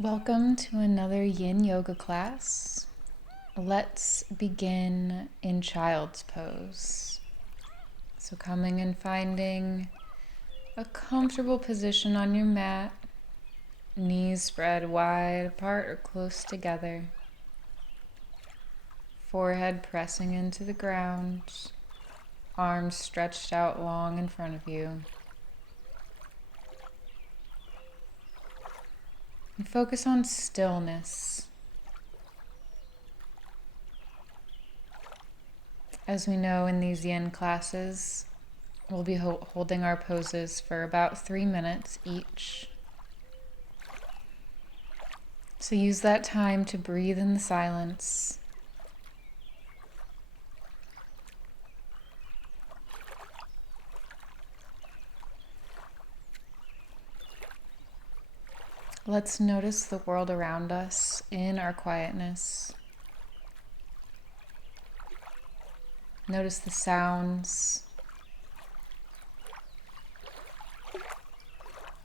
Welcome to another Yin Yoga class. Let's begin in child's pose. So coming and finding a comfortable position on your mat, knees spread wide apart or close together, forehead pressing into the ground, arms stretched out long in front of you. And focus on stillness. As we know in these Yin classes, we'll be holding our poses for about 3 minutes each. So use that time to breathe in the silence. Let's notice the world around us in our quietness. Notice the sounds.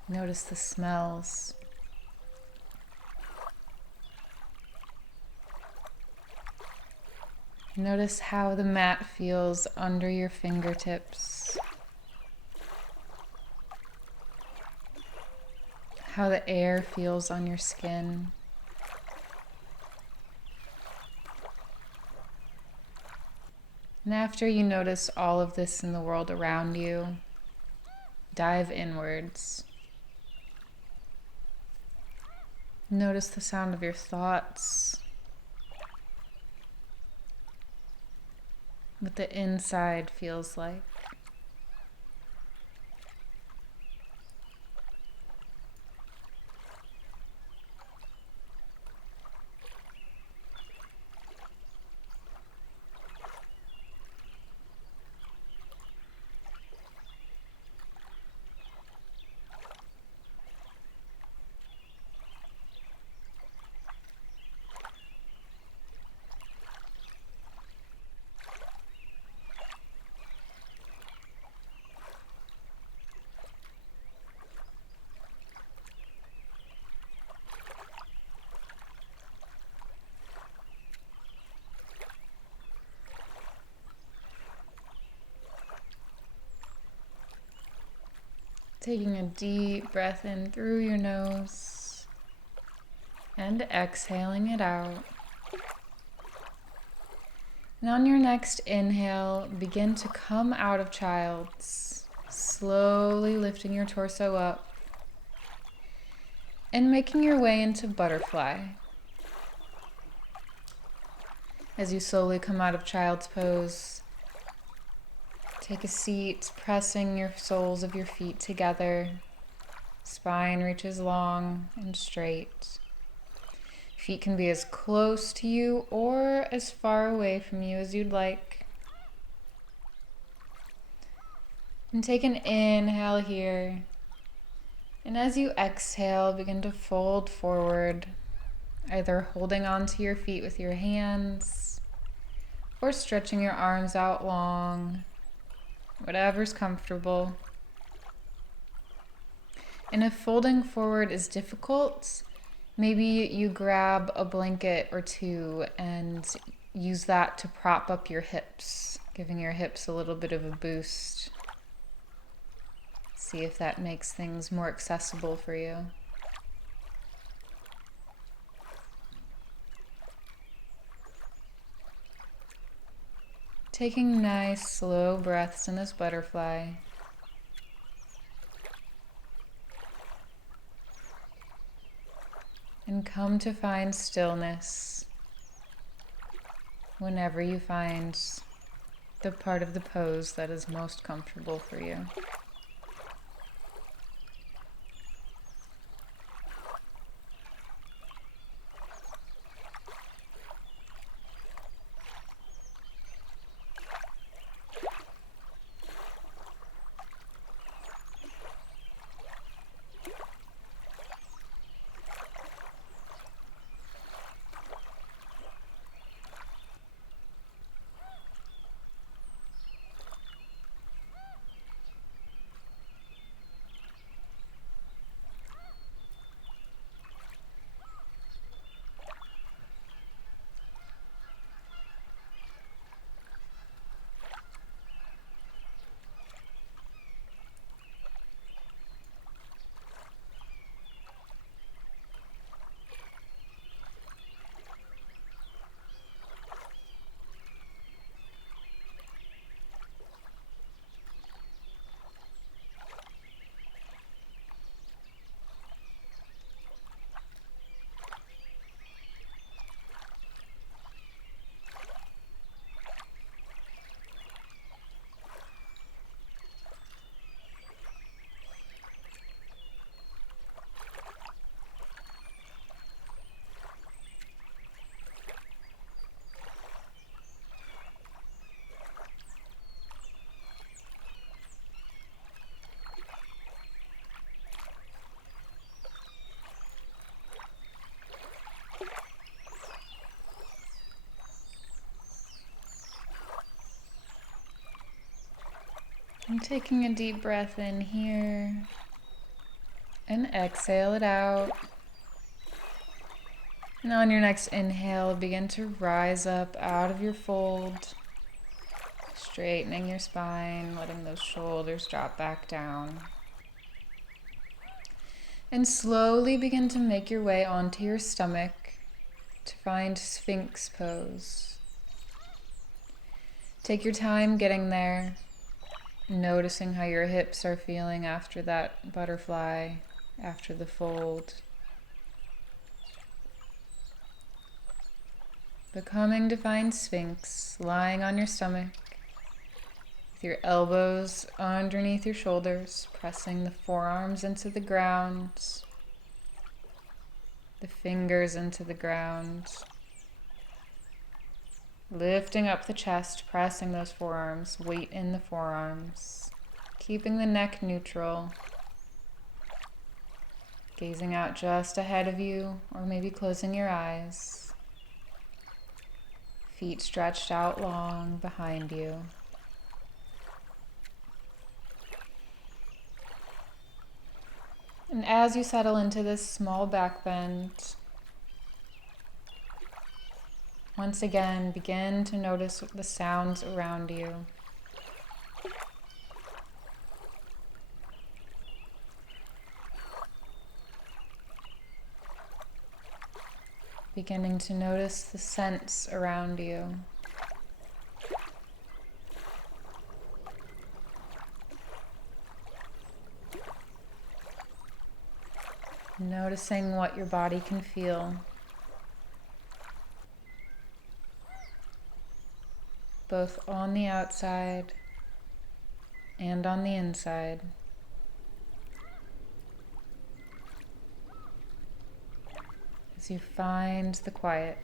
Notice the smells. Notice how the mat feels under your fingertips. How the air feels on your skin. And after you notice all of this in the world around you, dive inwards. Notice the sound of your thoughts. What the inside feels like. Taking a deep breath in through your nose and exhaling it out. And on your next inhale, begin to come out of child's, slowly lifting your torso up and making your way into butterfly. As you slowly come out of child's pose, take a seat, pressing your soles of your feet together. Spine reaches long and straight. Feet can be as close to you or as far away from you as you'd like. And take an inhale here. And as you exhale, begin to fold forward, either holding onto your feet with your hands or stretching your arms out long. Whatever's comfortable. And if folding forward is difficult, maybe you grab a blanket or two and use that to prop up your hips, giving your hips a little bit of a boost. See if that makes things more accessible for you. Taking nice, slow breaths in this butterfly. And come to find stillness whenever you find the part of the pose that is most comfortable for you. And taking a deep breath in here and exhale it out. And on your next inhale, begin to rise up out of your fold, straightening your spine, letting those shoulders drop back down. And slowly begin to make your way onto your stomach to find Sphinx pose. Take your time getting there, noticing how your hips are feeling after that butterfly, after the fold. But coming to find Sphinx, lying on your stomach, with your elbows underneath your shoulders, pressing the forearms into the ground, the fingers into the ground, lifting up the chest, pressing those forearms, weight in the forearms, keeping the neck neutral, gazing out just ahead of you, or maybe closing your eyes. Feet stretched out long behind you. And as you settle into this small back bend, once again, begin to notice the sounds around you. Beginning to notice the scents around you. Noticing what your body can feel, both on the outside and on the inside. As you find the quiet.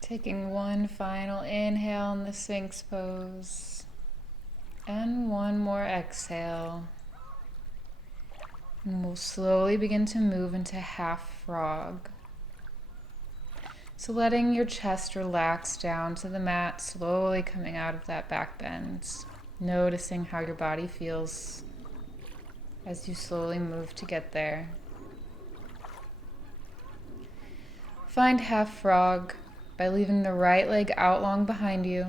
Taking one final inhale in the Sphinx pose and one more exhale. And we'll slowly begin to move into half frog. So letting your chest relax down to the mat, slowly coming out of that back bend. Noticing how your body feels as you slowly move to get there. Find half frog by leaving the right leg out long behind you,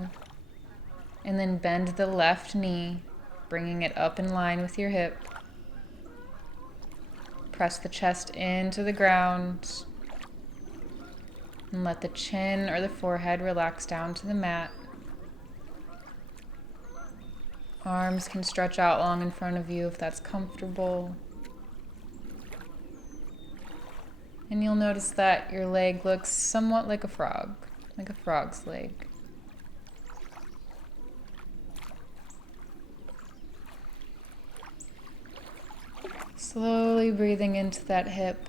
and then bend the left knee, bringing it up in line with your hip. Press the chest into the ground, and let the chin or the forehead relax down to the mat. Arms can stretch out long in front of you if that's comfortable. And you'll notice that your leg looks somewhat like a frog's leg. Slowly breathing into that hip.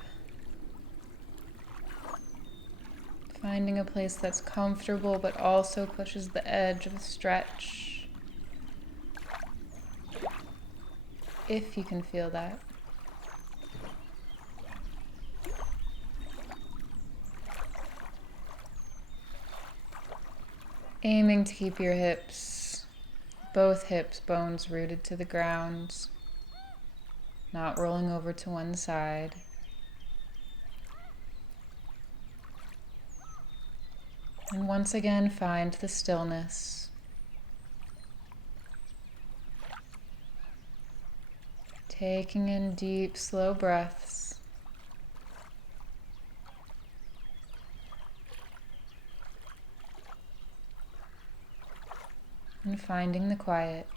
Finding a place that's comfortable but also pushes the edge of a stretch. If you can feel that. Aiming to keep your both hips bones rooted to the ground, not rolling over to one side. And once again, find the stillness. Taking in deep, slow breaths. And finding the quiet.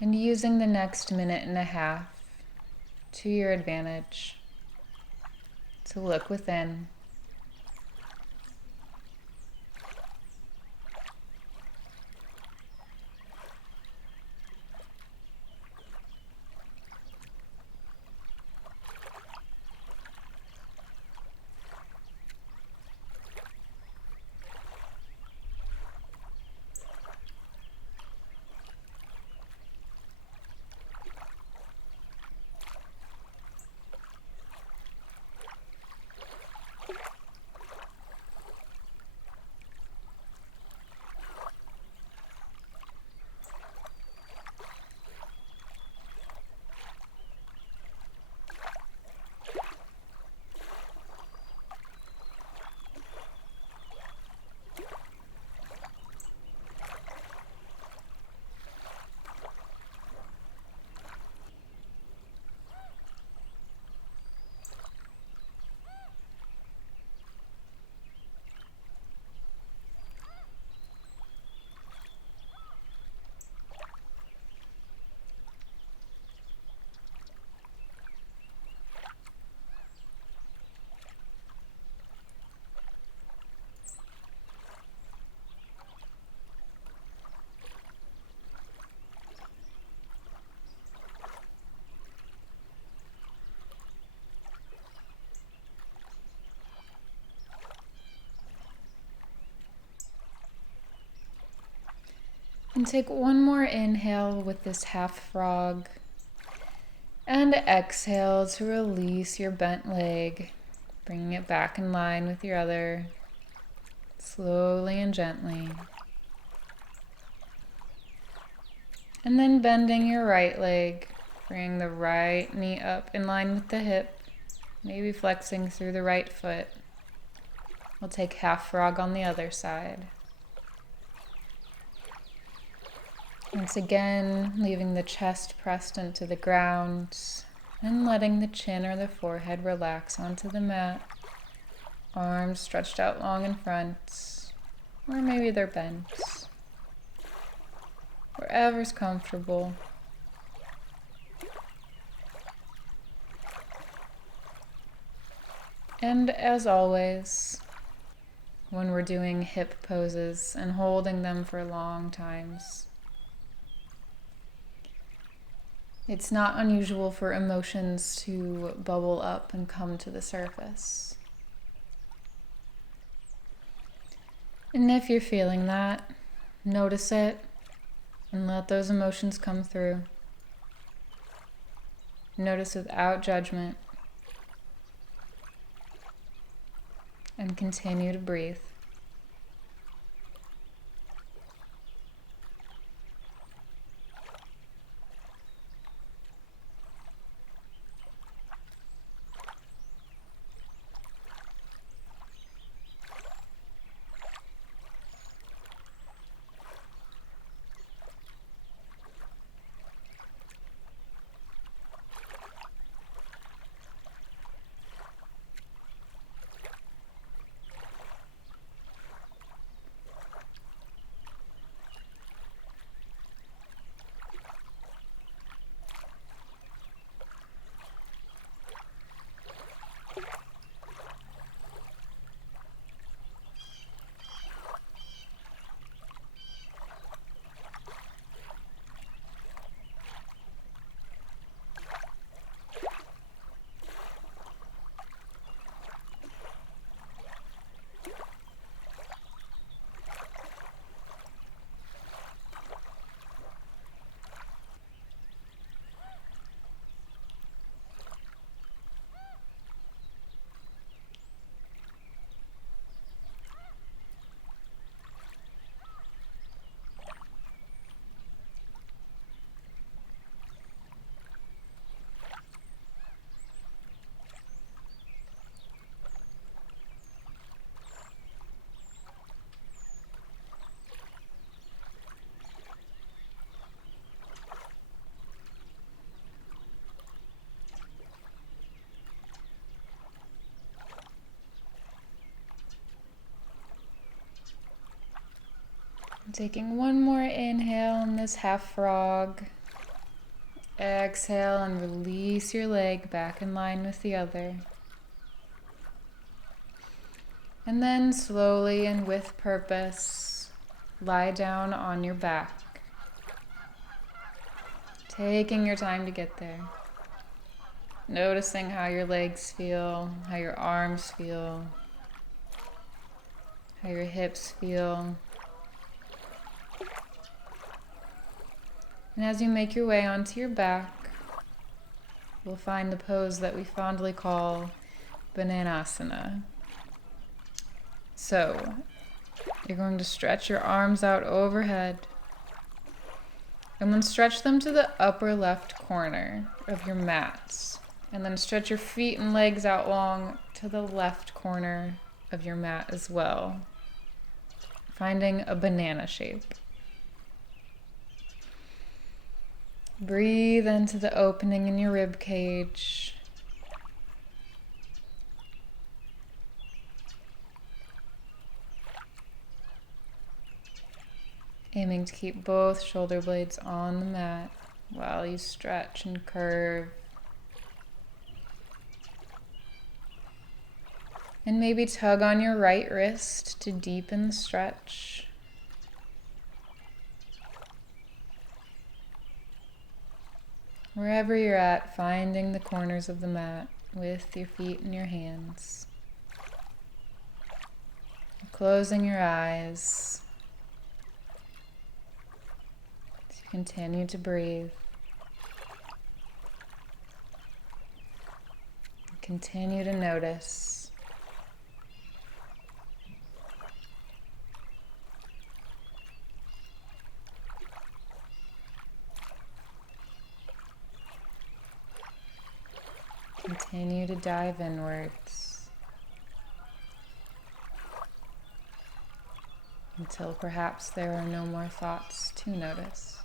And using the next minute and a half to your advantage to look within. And take one more inhale with this half frog. And exhale to release your bent leg, bringing it back in line with your other, slowly and gently. And then bending your right leg, bringing the right knee up in line with the hip, maybe flexing through the right foot. We'll take half frog on the other side. Once again, leaving the chest pressed into the ground and letting the chin or the forehead relax onto the mat. Arms stretched out long in front, or maybe they're bent. Wherever's comfortable. And as always, when we're doing hip poses and holding them for long times, it's not unusual for emotions to bubble up and come to the surface. And if you're feeling that, notice it and let those emotions come through. Notice without judgment. And continue to breathe. Taking one more inhale in this half frog. Exhale and release your leg back in line with the other. And then slowly and with purpose, lie down on your back. Taking your time to get there. Noticing how your legs feel, how your arms feel, how your hips feel. And as you make your way onto your back, you'll find the pose that we fondly call Bananasana. So, you're going to stretch your arms out overhead and then stretch them to the upper left corner of your mat. And then stretch your feet and legs out long to the left corner of your mat as well, finding a banana shape. Breathe into the opening in your rib cage. Aiming to keep both shoulder blades on the mat while you stretch and curve. And maybe tug on your right wrist to deepen the stretch. Wherever you're at, finding the corners of the mat with your feet and your hands. Closing your eyes as you continue to breathe. Continue to notice. Continue to dive inwards until perhaps there are no more thoughts to notice.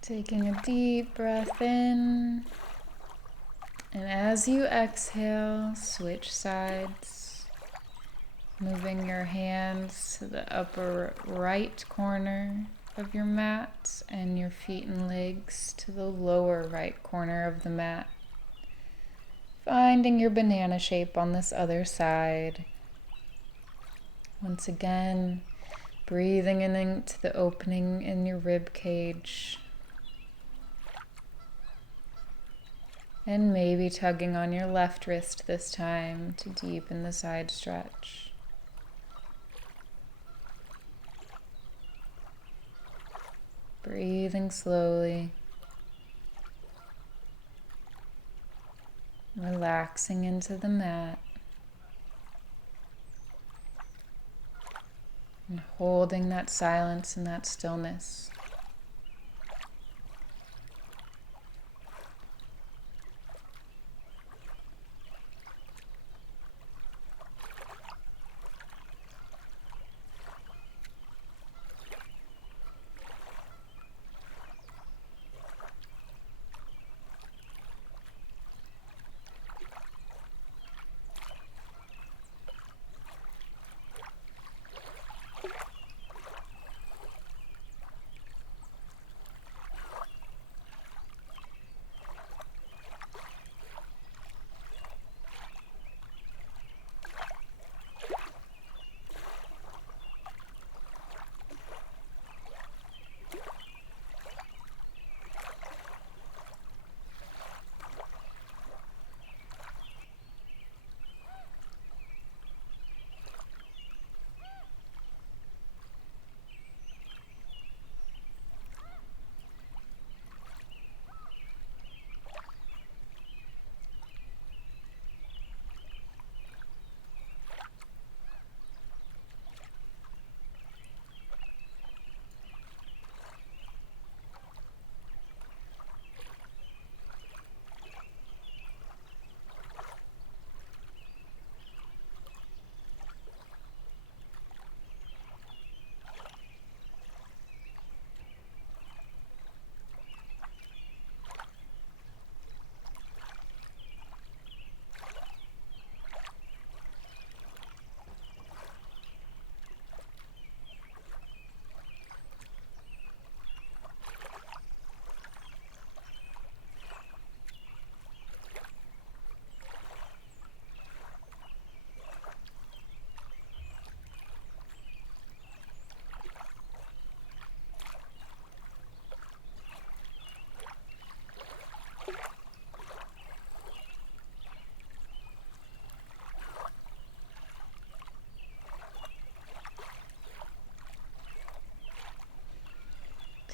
Taking a deep breath in, and as you exhale, switch sides, moving your hands to the upper right corner of your mat and your feet and legs to the lower right corner of the mat. Finding your banana shape on this other side. Once again, breathing in into the opening in your rib cage. And maybe tugging on your left wrist this time to deepen the side stretch. Breathing slowly. Relaxing into the mat. And holding that silence and that stillness.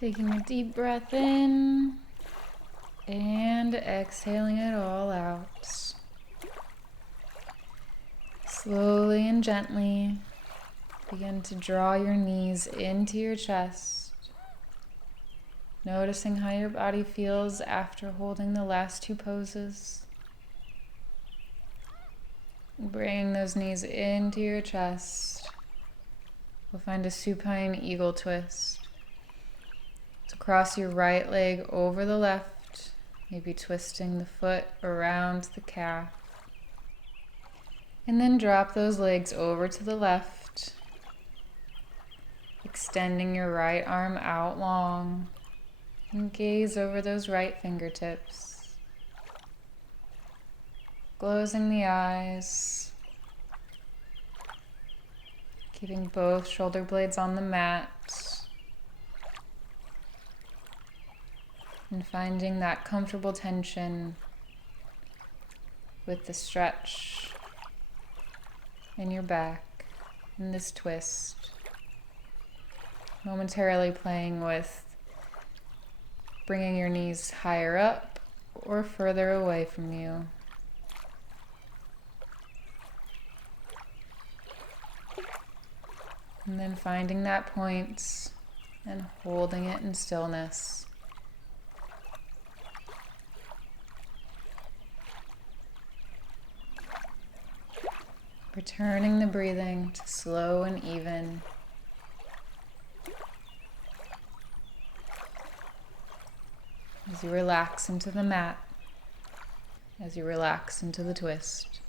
Taking a deep breath in and exhaling it all out. Slowly and gently begin to draw your knees into your chest, noticing how your body feels after holding the last two poses. Bringing those knees into your chest. We'll find a supine eagle twist. So cross your right leg over the left, maybe twisting the foot around the calf. And then drop those legs over to the left, extending your right arm out long, and gaze over those right fingertips. Closing the eyes, keeping both shoulder blades on the mat, and finding that comfortable tension with the stretch in your back in this twist. Momentarily playing with bringing your knees higher up or further away from you. And then finding that point and holding it in stillness. Returning the breathing to slow and even. As you relax into the mat, as you relax into the twist.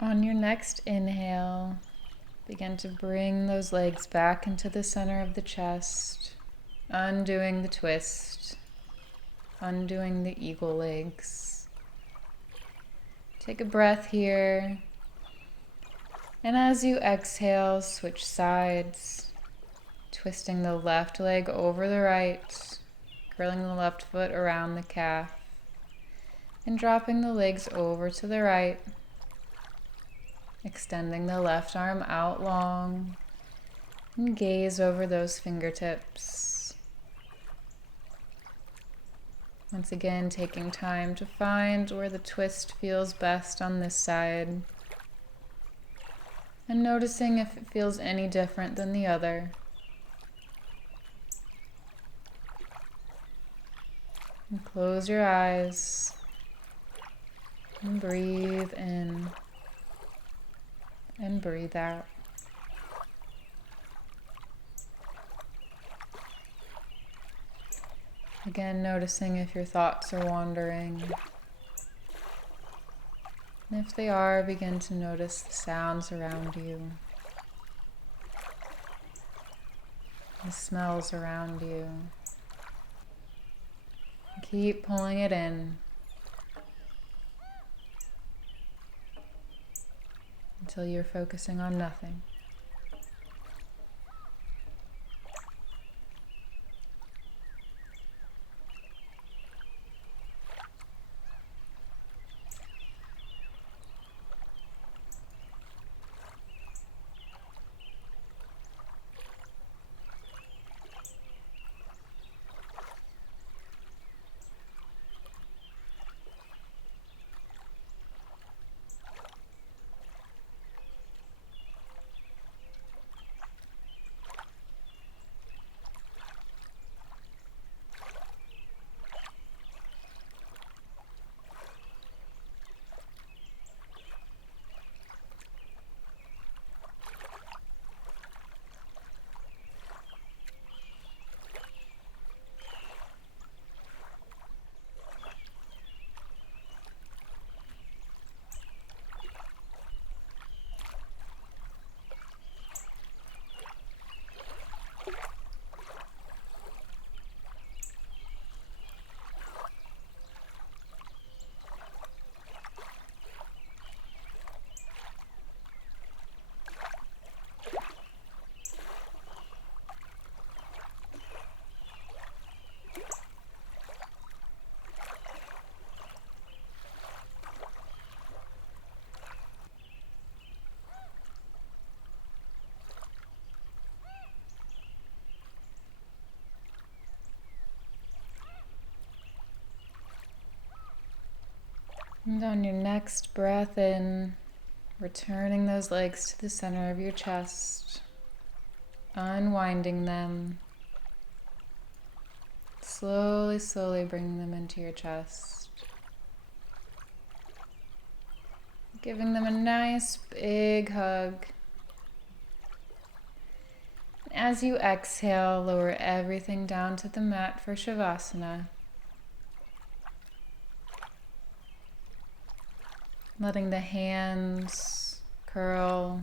On your next inhale, begin to bring those legs back into the center of the chest, undoing the twist, undoing the eagle legs. Take a breath here, and as you exhale, switch sides, twisting the left leg over the right, curling the left foot around the calf, and dropping the legs over to the right. Extending the left arm out long and gaze over those fingertips. Once again, taking time to find where the twist feels best on this side and noticing if it feels any different than the other. And close your eyes and breathe in. And breathe out. Again, noticing if your thoughts are wandering. And if they are, begin to notice the sounds around you. the smells around you. Keep pulling it in until you're focusing on nothing. And on your next breath in, returning those legs to the center of your chest, unwinding them, slowly, slowly bringing them into your chest, giving them a nice big hug. As you exhale, lower everything down to the mat for Shavasana. Letting the hands curl,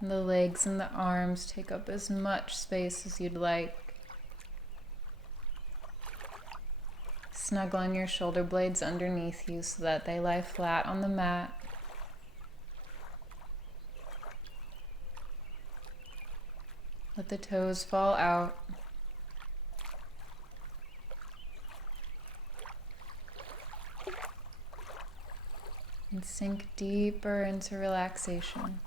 and the legs and the arms take up as much space as you'd like. Snuggling your shoulder blades underneath you so that they lie flat on the mat. Let the toes fall out. And sink deeper into relaxation.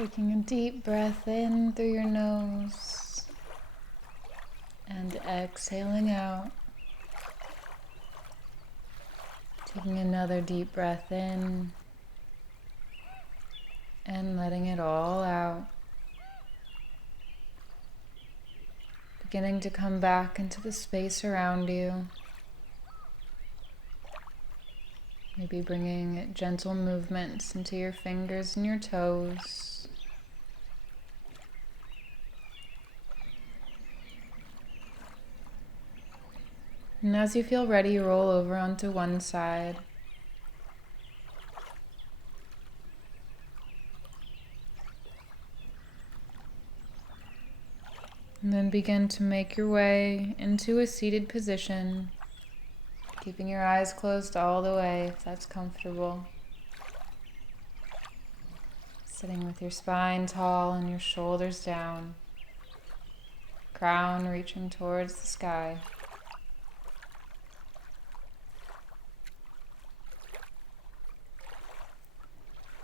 Taking a deep breath in through your nose and exhaling out. Taking another deep breath in and letting it all out. Beginning to come back into the space around you. Maybe bringing gentle movements into your fingers and your toes. And as you feel ready, roll over onto one side. And then begin to make your way into a seated position, keeping your eyes closed all the way if that's comfortable. Sitting with your spine tall and your shoulders down, crown reaching towards the sky.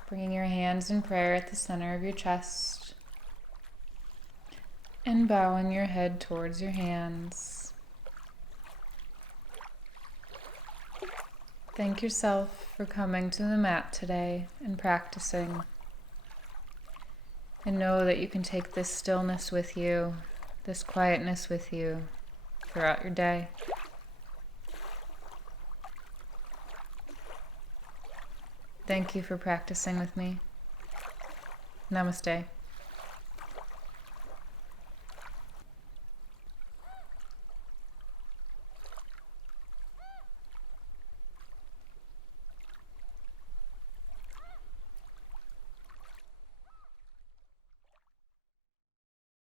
Bringing your hands in prayer at the center of your chest and bowing your head towards your hands. Thank yourself for coming to the mat today and practicing. And know that you can take this stillness with you, this quietness with you throughout your day. Thank you for practicing with me. Namaste.